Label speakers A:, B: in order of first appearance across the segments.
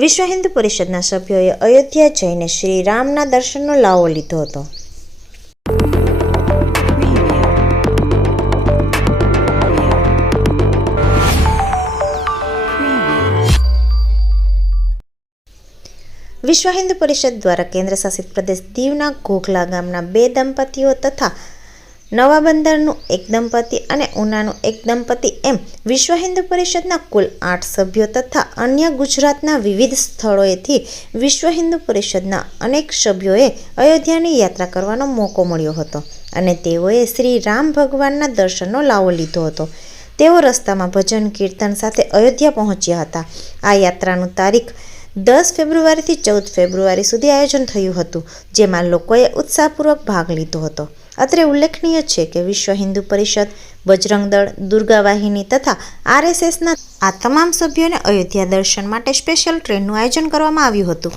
A: વિશ્વ હિન્દુ પરિષદના સભ્યોએ અયોધ્યા જઈને શ્રી રામના દર્શનનો લાવો લીધો હતો. વિશ્વ હિન્દુ પરિષદ દ્વારા કેન્દ્ર શાસિત પ્રદેશ દીવના ઘોઘલા ગામના બે દંપતીઓ તથા નવા બંદરનું એક દંપતી અને ઉનાનું એક દંપતી એમ વિશ્વ હિન્દુ પરિષદના કુલ આઠ સભ્યો તથા અન્ય ગુજરાતના વિવિધ સ્થળોએથી વિશ્વ હિન્દુ પરિષદના અનેક સભ્યોએ અયોધ્યાની યાત્રા કરવાનો મોકો મળ્યો હતો અને તેઓએ શ્રી રામ ભગવાનના દર્શનનો લાવો લીધો હતો. તેઓ રસ્તામાં ભજન કીર્તન સાથે અયોધ્યા પહોંચ્યા હતા. આ યાત્રાનું તારીખ દસ ફેબ્રુઆરીથી ચૌદ ફેબ્રુઆરી સુધી આયોજન થયું હતું, જેમાં લોકોએ ઉત્સાહપૂર્વક ભાગ લીધો હતો. અત્રે ઉલ્લેખનીય છે કે વિશ્વ હિન્દુ પરિષદ, બજરંગ દળ, દુર્ગા વાહિની તથા આરએસએસના આ તમામ સભ્યોને અયોધ્યા દર્શન માટે સ્પેશિયલ ટ્રેનનું આયોજન કરવામાં આવ્યું હતું.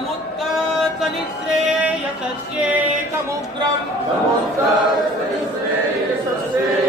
B: సముత్కర్తని శ్రేయసేకముగ్రం సముత్కర్తని శ్రేయసేకముగ్రం